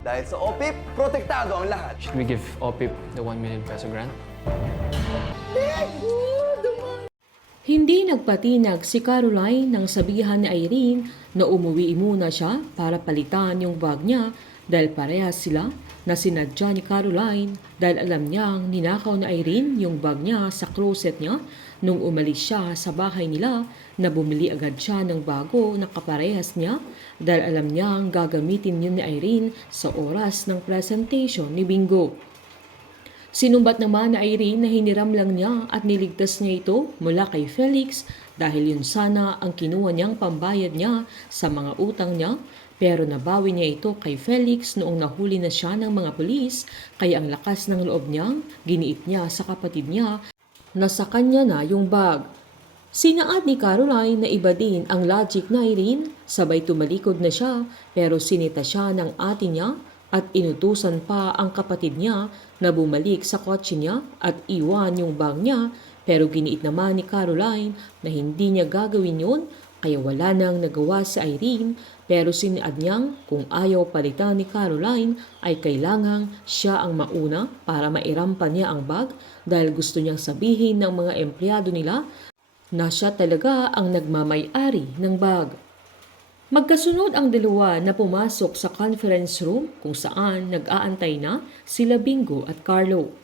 Dahil sa OPIP, protektado ang lahat. Should we give OPIP the 1 million peso grant? Hindi nagpatinag si Caroline nang sabihan ni Irene na umuwi muna siya para palitan yung bag niya dahil parehas sila na sinadya ni Caroline dahil alam niyang ninakaw ni Irene yung bag niya sa closet niya nung umalis siya sa bahay nila na bumili agad siya ng bago na kaparehas niya dahil alam niyang gagamitin yun ni Irene sa oras ng presentation ni Bingo. Sinumbat naman ni Irene na hiniram lang niya at niligtas niya ito mula kay Felix dahil yun sana ang kinuha niyang pambayad niya sa mga utang niya pero nabawi niya ito kay Felix noong nahuli na siya ng mga pulis kaya ang lakas ng loob niyang giniit niya sa kapatid niya na sa kanya na yung bag. Sinaad ni Caroline na iba din ang logic na Irene, sabay tumalikod na siya pero sinita siya ng ate niya at inutusan pa ang kapatid niya na bumalik sa kotse niya at iwan yung bag niya pero giniit naman ni Caroline na hindi niya gagawin yun kaya wala nang nagawa si Irene pero siniad niyang kung ayaw palitan ni Caroline ay kailangang siya ang mauna para mairampa niya ang bag dahil gusto niyang sabihin ng mga empleyado nila na siya talaga ang nagmamay-ari ng bag. Magkasunod ang dalawa na pumasok sa conference room kung saan nag-aantay na sila Bingo at Carlo.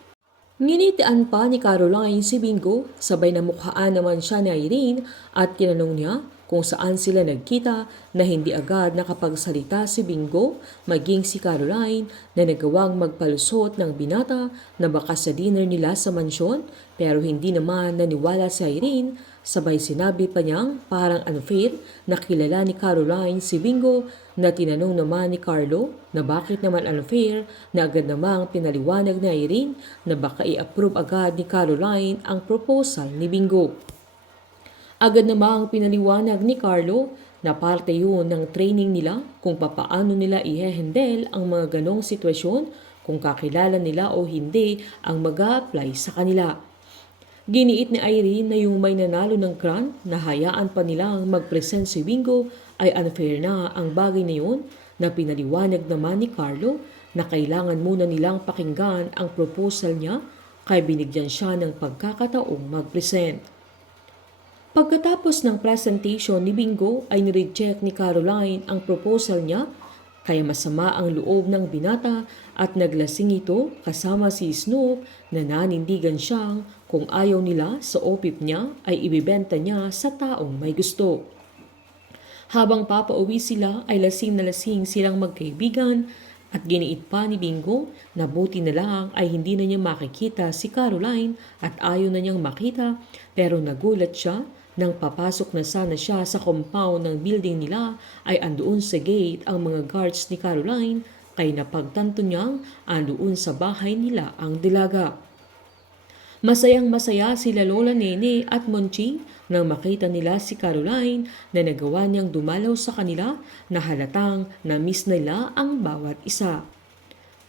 Nginitian pa ni Caroline si Bingo, sabay na mukhaan naman siya ni Irene at tinanong niya kung saan sila nagkita na hindi agad nakapagsalita si Bingo maging si Caroline na nagawang magpalusot ng binata na baka sa dinner nila sa mansyon pero hindi naman naniwala si Irene. Sabay sinabi pa niyang parang unfair na kilala ni Caroline si Bingo na tinanong naman ni Carlo na bakit naman unfair na agad namang pinaliwanag ni Irene na baka i-approve agad ni Caroline ang proposal ni Bingo. Agad namang pinaliwanag ni Carlo na parte yun ng training nila kung papaano nila i-handle ang mga ganong sitwasyon kung kakilala nila o hindi ang mag-a-apply sa kanila. Giniit ni Irene na yung may nanalo ng grant na hayaan pa nilang mag-present si Bingo ay unfair na ang bagay na yun na pinaliwanag naman ni Carlo na kailangan muna nilang pakinggan ang proposal niya kaya binigyan siya ng pagkakataong mag-present. Pagkatapos ng presentation ni Bingo ay nireject ni Caroline ang proposal niya kaya masama ang loob ng binata at naglasing ito kasama si Snoop na nanindigan siyang kung ayaw nila sa OPIP niya ay ibibenta niya sa taong may gusto. Habang papauwi sila ay lasing na lasing silang magkaibigan at giniit pa ni Bingo na buti na lang ay hindi na niya makikita si Caroline at ayaw na niyang makita pero nagulat siya nang papasok na sana siya sa compound ng building nila ay andoon sa gate ang mga guards ni Caroline kaya napagtanto niyang andoon sa bahay nila ang dalaga. Masayang masaya sila Lola Nene at Monching nang makita nila si Caroline na nagawa niyang dumalaw sa kanila na halatang na-miss nila ang bawat isa.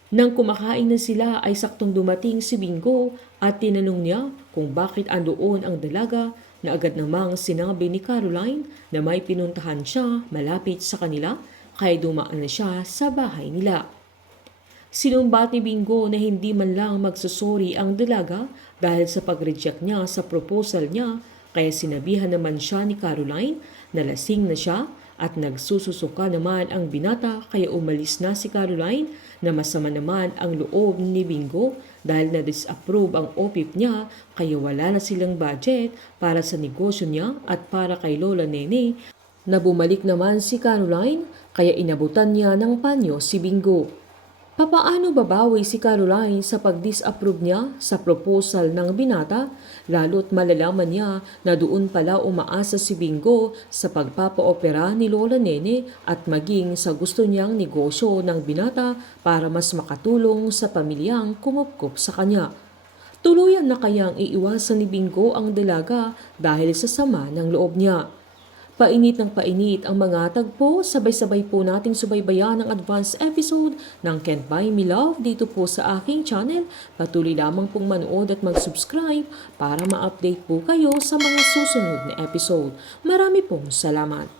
Nang kumakain na sila ay saktong dumating si Bingo at tinanong niya kung bakit andoon ang dalaga na agad namang sinabi ni Caroline na may pinuntahan siya malapit sa kanila kaya dumaan na siya sa bahay nila. Sinumbat ni Bingo na hindi man lang magsusori ang dalaga dahil sa pag-reject niya sa proposal niya kaya sinabihan naman siya ni Caroline na lasing na siya at nagsususuka naman ang binata kaya umalis na si Caroline na masama naman ang loob ni Bingo dahil na-disapprove ang OPIP niya kaya wala na silang budget para sa negosyo niya at para kay Lola Nene na bumalik naman si Caroline kaya inabutan niya ng panyo si Bingo. Papaano babawi si Caroline sa pag-disapprove niya sa proposal ng binata lalo't malalaman niya na doon pala umaasa si Bingo sa pagpapaopera ni Lola Nene at maging sa gusto niyang negosyo ng binata para mas makatulong sa pamilyang kumupkup sa kanya. Tuluyan na kayang iiwasan ni Bingo ang dalaga dahil sa sama ng loob niya. Painit ng painit ang mga tagpo, sabay-sabay po nating subaybayan ang advance episode ng Can't Buy Me Love dito po sa aking channel. Patuloy lamang pong manood at mag-subscribe para ma-update po kayo sa mga susunod na episode. Marami pong salamat.